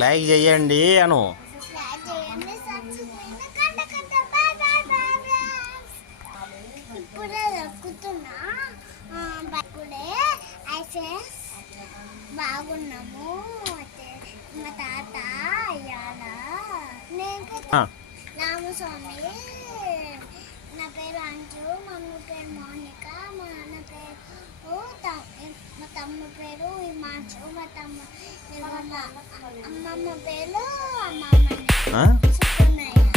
Like చేయండి అను. ఇప్పుడే దక్కుతున్నా ఇప్పుడే బాగున్నాము. మా తాత అయ్యాల నేను రామస్వామి. నా పేరు అంజు, మమ్మీ పేరు మౌనిక, మా నాన్న పేరు మా తమ్ముడు పేరు హిమాంశు, మా అమ్మమ్మ పేరు అమ్మమ్మ సుకునయ్య.